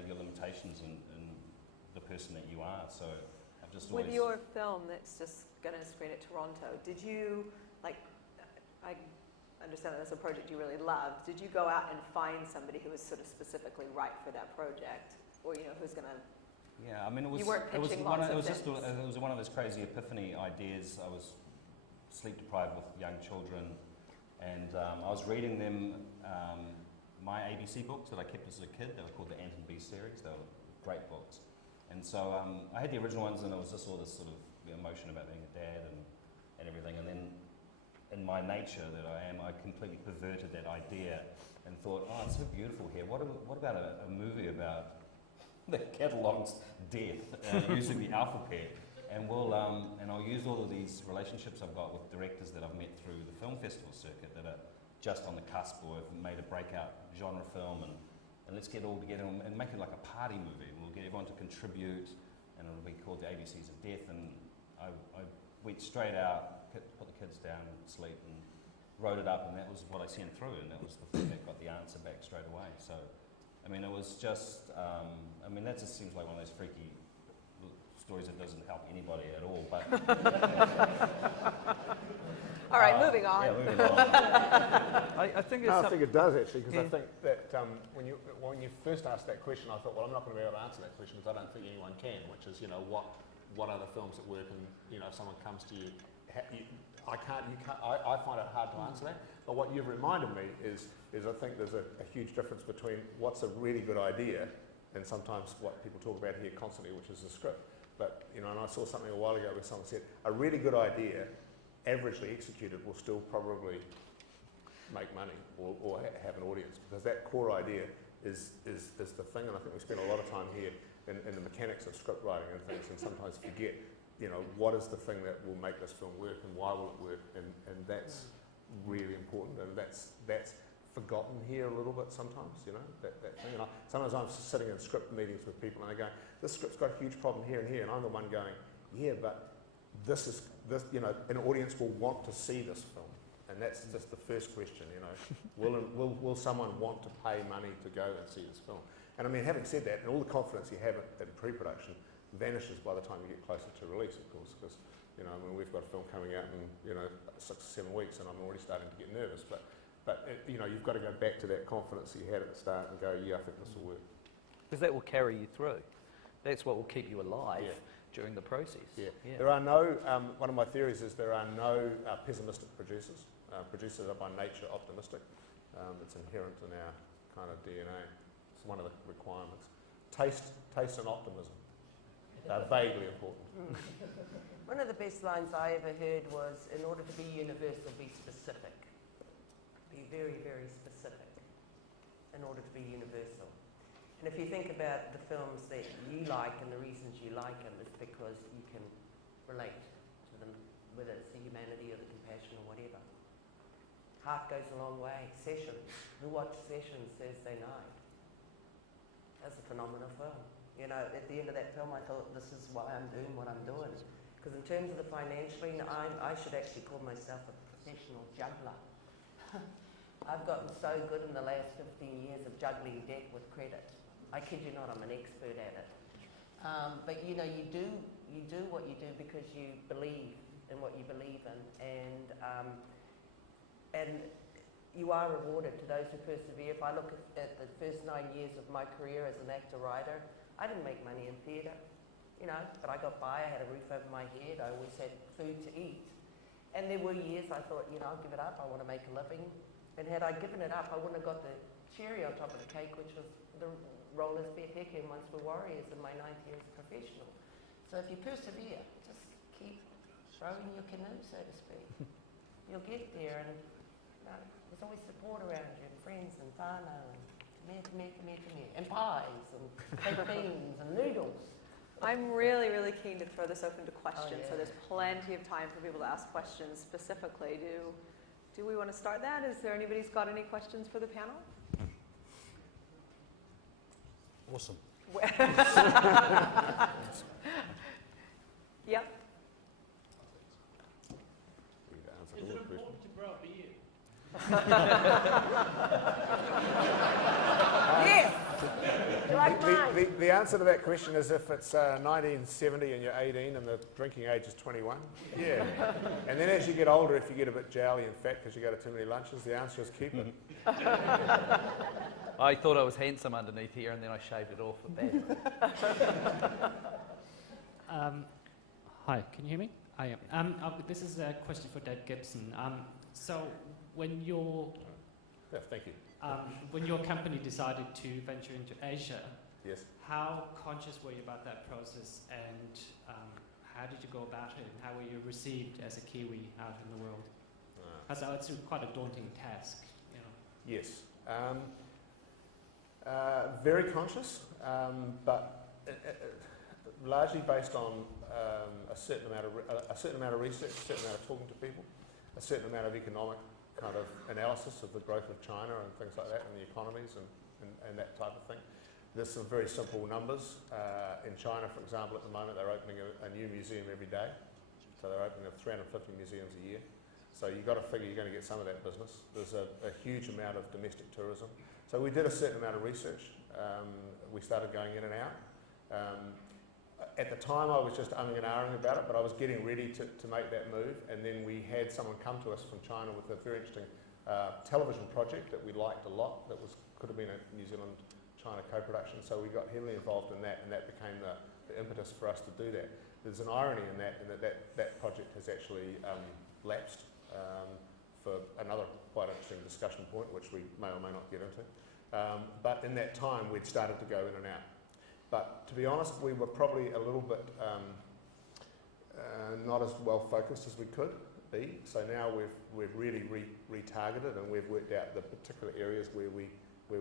your limitations and the person that you are. So I've just always... With your film that's just going to screen at Toronto, did you, I understand that that's a project you really loved, did you go out and find somebody who was sort of specifically right for that project? Or, who's going to... Yeah, I mean, it was one of those crazy epiphany ideas. I was sleep deprived with young children, and I was reading them my ABC books that I kept as a kid. They were called the Ant and Bee series. They were great books, and so I had the original ones, and it was just all this sort of emotion about being a dad and everything. And then, in my nature that I am, I completely perverted that idea and thought, oh, it's so beautiful here. What about a movie about the catalogue's death using the alphabet, and I'll use all of these relationships I've got with directors that I've met through the film festival circuit that are just on the cusp or have made a breakout genre film, and let's get all together and make it like a party movie. We'll get everyone to contribute, and it'll be called the ABCs of Death. And I went straight out, put the kids down and sleep, and wrote it up, and that was what I sent through, and that was the thing that got the answer back straight away. So, I mean, it was just, I mean, that just seems like one of those freaky stories that doesn't help anybody at all, but... All right, moving on. Yeah, moving on. I think it's No, I think it does actually, because I Yeah. think that when you first asked that question, I thought, well, I'm not going to be able to answer that question because I don't think anyone can. Which is, what are the films that work? And if someone comes to you, I find it hard to answer that. But what you've reminded me is I think there's a huge difference between what's a really good idea and sometimes what people talk about here constantly, which is the script. But and I saw something a while ago where someone said a really good idea, averagely executed, will still probably make money or have an audience, because that core idea is the thing. And I think we spend a lot of time here in the mechanics of script writing and things, and sometimes forget, what is the thing that will make this film work and why will it work, and that's really important, and that's forgotten here a little bit sometimes, that thing. And sometimes I'm sitting in script meetings with people and they're going, this script's got a huge problem here and here, and I'm the one going, yeah, but this, an audience will want to see this film. And that's just the first question, will someone want to pay money to go and see this film? And I mean, having said that, and all the confidence you have in pre-production vanishes by the time you get closer to release, of course, because, we've got a film coming out in, 6 or 7 weeks, and I'm already starting to get nervous, but you've got to go back to that confidence you had at the start and go, yeah, I think this will work. because that will carry you through. That's what will keep you alive during the process. Yeah. There are no, one of my theories is there are no pessimistic producers. Producers are by nature optimistic. It's inherent in our kind of DNA. It's one of the requirements. Taste and optimism are vaguely important. One of the best lines I ever heard was, in order to be universal, be specific. Be very, very specific in order to be universal. And if you think about the films that you like and the reasons you like them, it's because you can relate to them, whether it's the humanity or the compassion or whatever. Heart goes a long way. Sessions. Who watched Sessions Thursday night? That's a phenomenal film. At the end of that film, I thought, this is why I'm doing what I'm doing. Because in terms of the financially, I should actually call myself a professional juggler. I've gotten so good in the last 15 years of juggling debt with credit. I kid you not, I'm an expert at it. But you do what you do because you believe in what you believe in, and you are rewarded to those who persevere. If I look at the first 9 years of my career as an actor-writer, I didn't make money in theatre, but I got by. I had a roof over my head. I always had food to eat. And there were years I thought, I'll give it up. I want to make a living. And had I given it up, I wouldn't have got the cherry on top of the cake, which was the role as Beth Hecker in Once Were Warriors in my 9th year as a professional. So if you persevere, just keep rowing your canoe, so to speak. You'll get there, and there's always support around you, and friends and whānau, and pies, and baked beans, and noodles. I'm really, really keen to throw this open to questions, yeah. so there's plenty of time for people to ask questions specifically. Do we want to start that? Is there anybody's got any questions for the panel? Awesome. Yep. Is it important to grow a beard? Yes. You like mine? The answer to that question is if it's 1970 and you're 18 and the drinking age is 21, yeah. And then as you get older, if you get a bit jowly and fat because you go to too many lunches, the answer is keep it. I thought I was handsome underneath here, and then I shaved it off for bad. Hi, can you hear me? I am. This is a question for Dave Gibson. So when your Yeah, thank you. when your company decided to venture into Asia, Yes. how conscious were you about that process, and how did you go about it, and how were you received as a Kiwi out in the world? Because it's quite a daunting task, Yes. Very conscious, but largely based on a certain amount of research, a certain amount of talking to people, a certain amount of economic kind of analysis of the growth of China and things like that, and the economies and that type of thing. There's some very simple numbers. In China, for example, at the moment they're opening a new museum every day. So they're opening up 350 museums a year. So you've got to figure you're going to get some of that business. There's a huge amount of domestic tourism. So we did a certain amount of research. We started going in and out. At the time I was just umming and ahhing about it, but I was getting ready to make that move, and then we had someone come to us from China with a very interesting television project that we liked a lot, that could have been a New Zealand-China co-production, so we got heavily involved in that, and that became the impetus for us to do that. There's an irony in that, that project has actually lapsed for another quite interesting discussion point, which we may or may not get into. But in that time, we'd started to go in and out. But to be honest, we were probably a little bit not as well focused as we could be. So now we've really retargeted, and we've worked out the particular areas where we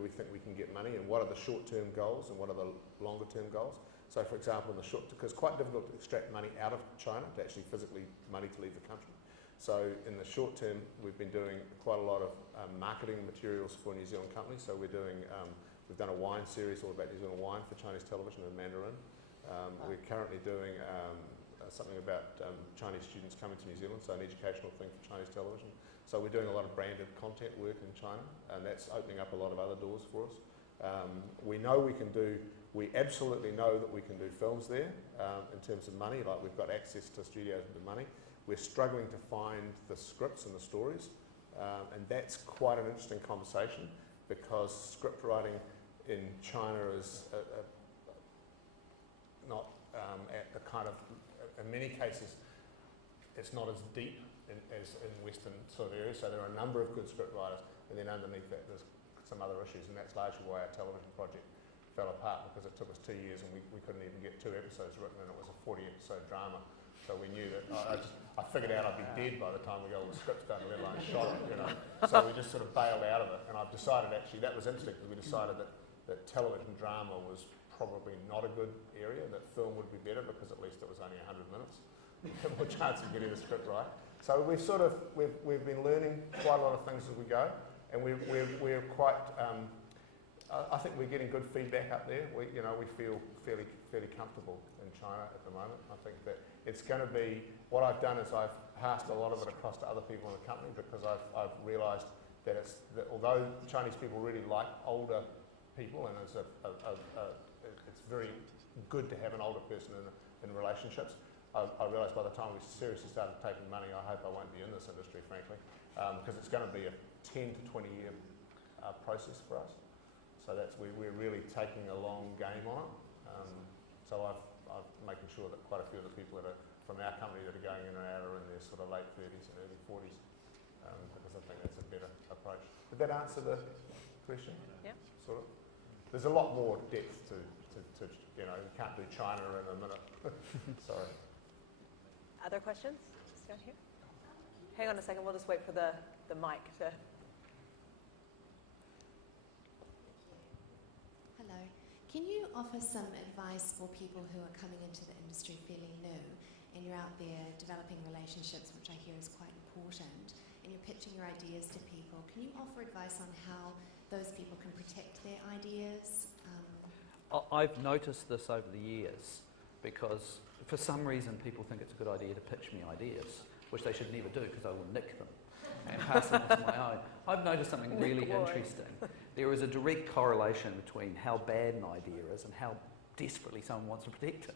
think we can get money, and what are the short-term goals and what are the longer-term goals. So for example, in the short, because it's quite difficult to extract money out of China, to actually physically money to leave the country. So in the short term, we've been doing quite a lot of marketing materials for New Zealand companies. So we're doing, we've done a wine series all about New Zealand wine for Chinese television in Mandarin. We're currently doing something about Chinese students coming to New Zealand, so an educational thing for Chinese television. So we're doing a lot of branded content work in China, and that's opening up a lot of other doors for us. We absolutely know that we can do films there in terms of money, like we've got access to studios and the money. We're struggling to find the scripts and the stories, and that's quite an interesting conversation, because script writing in China is not at the kind of, in many cases, it's not as deep as in Western sort of areas. So there are a number of good script writers, and then underneath that there's some other issues, and that's largely why our television project fell apart, because it took us 2 years and we couldn't even get 2 episodes written, and it was a 40-episode drama. So we knew that I figured out I'd be dead by the time we got all the scripts done, let alone shot it, you know. So we just sort of bailed out of it, and I've decided, actually, that was interesting, because we decided that television drama was probably not a good area, that film would be better, because at least it was only 100 minutes. More chance of getting the script right. So we've been learning quite a lot of things as we go, and we're quite. I think we're getting good feedback up there. We feel fairly comfortable in China at the moment. I think that it's going to be. What I've done is I've passed a lot of it across to other people in the company, because I've realised that although Chinese people really like older people, and it's very good to have an older person in relationships. I realised by the time we seriously started taking money, I hope I won't be in this industry, frankly, because it's going to be a 10 to 20 year process for us. So we're really taking a long game on it. So I'm making sure that quite a few of the people that are from our company that are going in and out are in their sort of late 30s and early 40s, because I think that's a better approach. Did that answer the question? Yeah. Sort of. There's a lot more depth to you can't do China in a minute. Sorry. Other questions? Just down here. Hang on a second, we'll just wait for the mic to... Hello. Can you offer some advice for people who are coming into the industry fairly new, and you're out there developing relationships, which I hear is quite important, and you're pitching your ideas to people? Can you offer advice on how those people can protect their ideas? I've noticed this over the years, because for some reason people think it's a good idea to pitch me ideas, which they should never do, because I will nick them and pass them off my own. I've noticed something really interesting. There is a direct correlation between how bad an idea is and how desperately someone wants to protect it.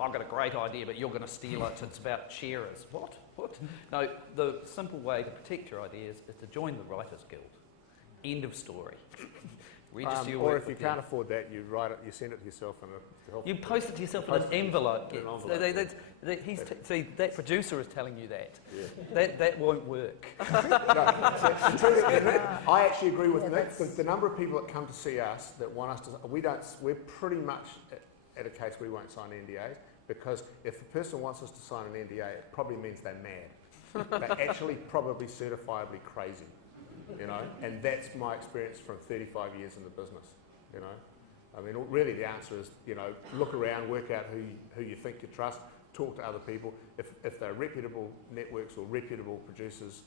I've got a great idea, but you're going to steal it. It's about sharers. What? No, the simple way to protect your ideas is to join the Writers Guild. End of story. Register your or work if you with can't them. afford that, you write it, you send it to yourself, and You post it to yourself in an envelope. In an envelope. See, that producer is telling you that. Yeah. That won't work. I actually agree with Nick. The number of people that come to see us that want us to, we're pretty much at a case we won't sign NDAs, because if a person wants us to sign an NDA, it probably means they're mad. They're actually probably certifiably crazy. And that's my experience from 35 years in the business, I mean, really the answer is, look around, work out who you think you trust, talk to other people. If they're reputable networks or reputable producers,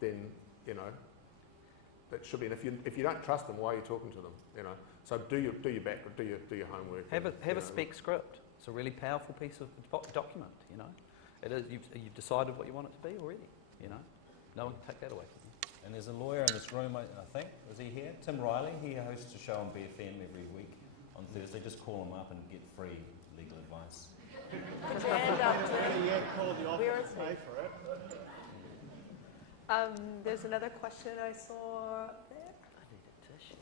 then, that should be. And if you don't trust them, why are you talking to them, So do your background, do your homework. Have a spec script. It's a really powerful piece of document, it is, you've decided what you want it to be already, you know. No one can take that away from you. And there's a lawyer in this room, I think. Is he here? Tim Riley. He hosts a show on BFM every week on Thursday. Just call him up and get free legal advice. Put your hand up, Tim. Yeah, call the Where office, is pay he? for it. There's another question I saw up there. I need a tissue.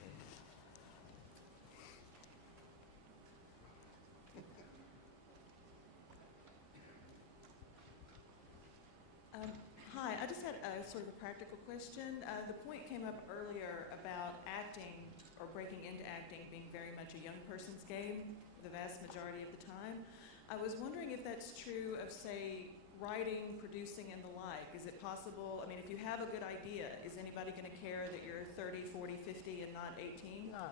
Hi, I just had a sort of a practical question. The point came up earlier about acting or breaking into acting being very much a young person's game the vast majority of the time. I was wondering if that's true of, say, writing, producing, and the like. Is it possible, I mean, if you have a good idea, is anybody going to care that you're 30, 40, 50 and not 18? No.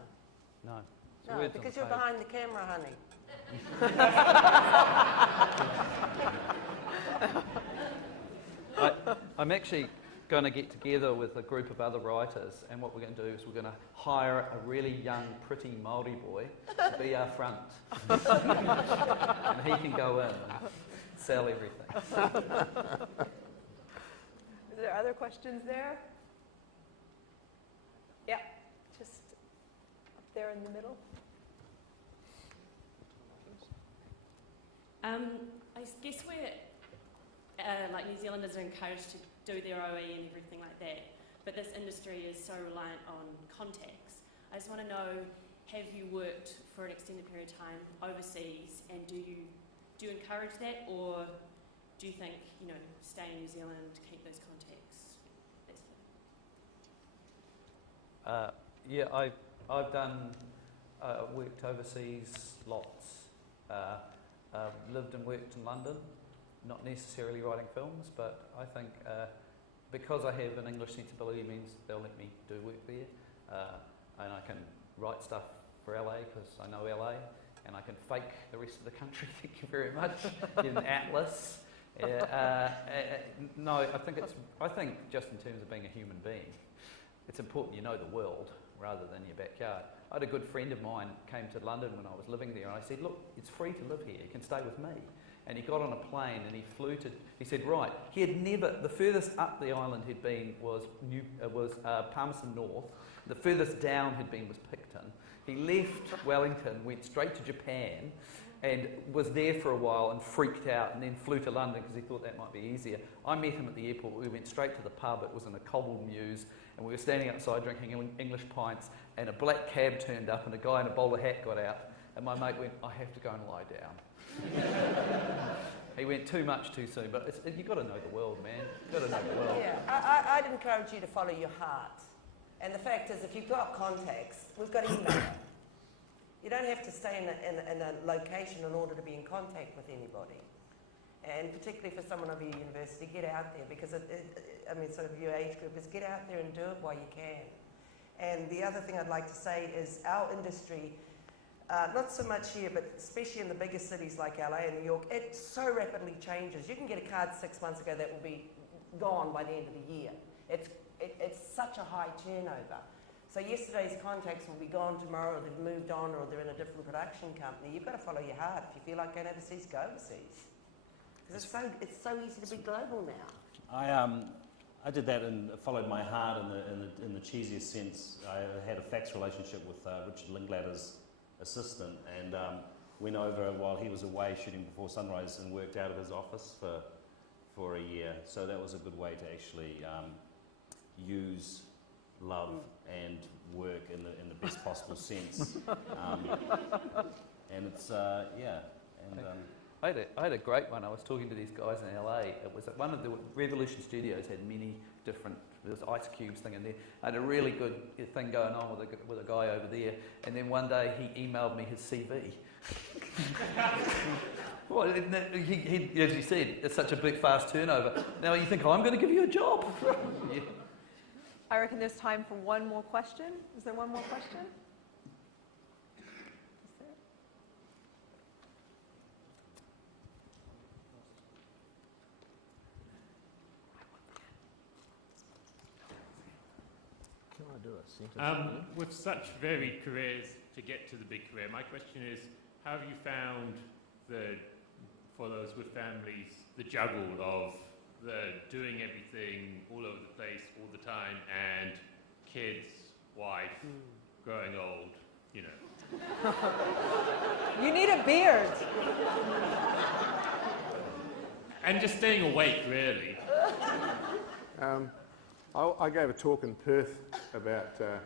No. It's No, words on because the you're page. behind the camera, honey. I'm actually going to get together with a group of other writers, and what we're going to do is we're going to hire a really young, pretty Māori boy to be our front. And he can go in and sell everything. Is there other questions there? Yeah, just up there in the middle. I guess we're, like New Zealanders are encouraged to do their OE and everything like that, but this industry is so reliant on contacts. I just want to know, have you worked for an extended period of time overseas, and do you encourage that, or do you think, you know, stay in New Zealand, keep those contacts? Yeah, I've done worked overseas lots. Lived and worked in London, not necessarily writing films, but I think because I have an English sensibility means they'll let me do work there, and I can write stuff for LA because I know LA, and I can fake the rest of the country. Thank you very much. Get an atlas. No, I think just in terms of being a human being, it's important you know the world rather than your backyard. I had a good friend of mine came to London when I was living there, and I said, look, it's free to live here, you can stay with me. And he got on a plane and he flew to, he said, right, he had never, the furthest up the island he'd been was Palmerston North, the furthest down he'd been was Picton. He left Wellington, went straight to Japan, and was there for a while and freaked out, and then flew to London because he thought that might be easier. I met him at the airport. We went straight to the pub. It was in a cobbled mews, and we were standing outside drinking English pints, and a black cab turned up, and a guy in a bowler hat got out, and my mate went, I have to go and lie down. He went too much too soon, but you've got to know the world, man. You've got to know the world. Yeah, I'd encourage you to follow your heart. And the fact is, if you've got contacts, we've got email. You don't have to stay in a location in order to be in contact with anybody. And particularly for someone of your university, get out there, because I mean, sort of your age group is get out there and do it while you can. And the other thing I'd like to say is our industry, not so much here, but especially in the bigger cities like LA and New York, it so rapidly changes. You can get a card 6 months ago that will be gone by the end of the year. It's such a high turnover. So yesterday's contacts will be gone tomorrow, or they've moved on, or they're in a different production company. You've got to follow your heart. If you feel like going overseas, go overseas. Because it's so easy to be global now. I did that and followed my heart in the cheesiest sense. I had a fax relationship with Richard Linklater's assistant, and went over while he was away shooting Before Sunrise and worked out of his office for a year. So that was a good way to actually use love and work in the best possible sense. And it's yeah. And I had a great one. I was talking to these guys in LA. It was at one of the Revolution Studios had many different. There was Ice Cubes thing in there. I had a really good thing going on with a guy over there. And then one day he emailed me his CV. Well, he, as you said, it's such a big, fast turnover. Now you think I'm going to give you a job? Yeah. I reckon there's time for one more question. Is there one more question? Is there? Can I do a sentence? With such varied careers to get to the big career, my question is, how have you found the for those with families, the juggle of the doing everything all over the place all the time, and kids, wife, growing old, you know. You need a beard. And just staying awake, really. I gave a talk in Perth about, I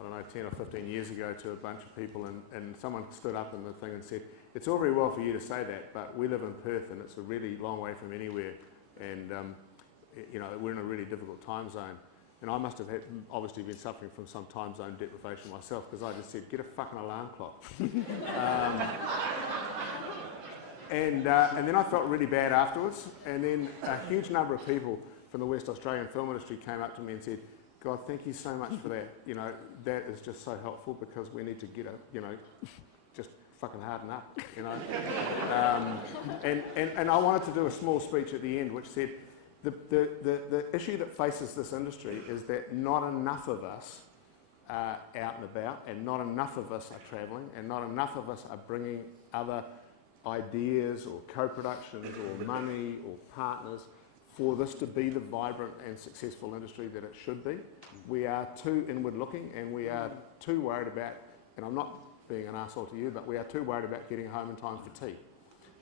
don't know, 10 or 15 years ago to a bunch of people, and someone stood up in the thing and said, it's all very well for you to say that, but we live in Perth and it's a really long way from anywhere, and you know, we're in a really difficult time zone. And I must have obviously been suffering from some time zone deprivation myself, because I just said, get a fucking alarm clock. And then I felt really bad afterwards, and then a huge number of people from the West Australian film industry came up to me and said, God, thank you so much for that. You know, that is just so helpful, because we need to get a, you know, just fucking harden up, you know. And I wanted to do a small speech at the end which said, the issue that faces this industry is that not enough of us are out and about, and not enough of us are travelling, and not enough of us are bringing other ideas or co-productions or money or partners for this to be the vibrant and successful industry that it should be. We are too inward looking, and we are too worried about, and I'm not being an arsehole to you, but we are too worried about getting home in time for tea.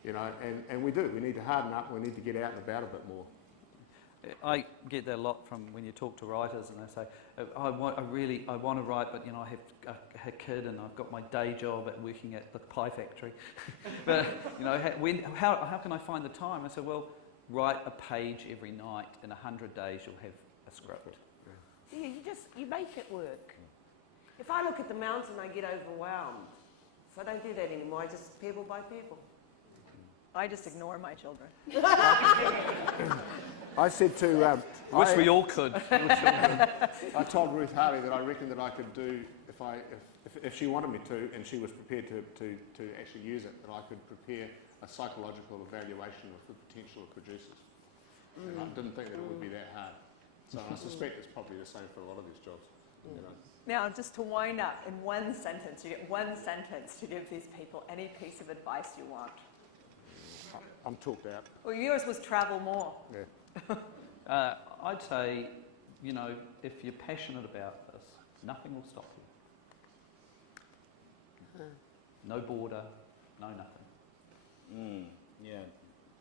You know, and we do. We need to harden up, we need to get out and about a bit more. I get that a lot from when you talk to writers, and they say, I want to write, but you know, I have a kid and I've got my day job at working at the pie factory. But you know, how can I find the time? I said, well, write a page every night. In 100 days, you'll have a script. Yeah, you make it work. If I look at the mountain, I get overwhelmed. So I don't do that anymore. I just pebble by pebble. I just ignore my children. I said to... Wish we all could. I told Ruth Harley that I reckoned that I could do, if she wanted me to, and she was prepared to actually use it, that I could prepare a psychological evaluation of the potential of producers. And I didn't think that it would be that hard. So I suspect it's probably the same for a lot of these jobs. You know. Now, just to wind up, in one sentence, you get one sentence to give these people any piece of advice you want. I'm talked out. Well, yours was travel more. Yeah. I'd say, you know, if you're passionate about this, nothing will stop you. No border, no nothing. Yeah.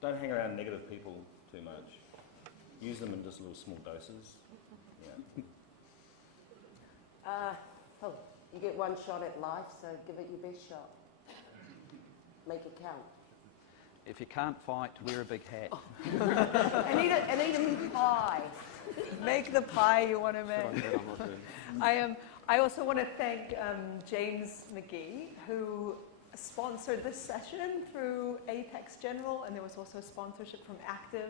Don't hang around negative people too much. Use them in just little small doses. Yeah. You get one shot at life, so give it your best shot. Make it count. If you can't fight, wear a big hat. And eat a meat pie. Make the pie you want to make. I also want to thank James McGee, who sponsored this session through Apex General, and there was also sponsorship from Active.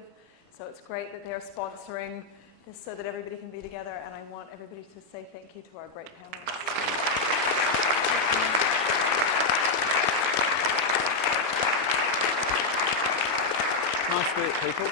So it's great that they're sponsoring this so that everybody can be together, and I want everybody to say thank you to our great panelists. Nice work, people.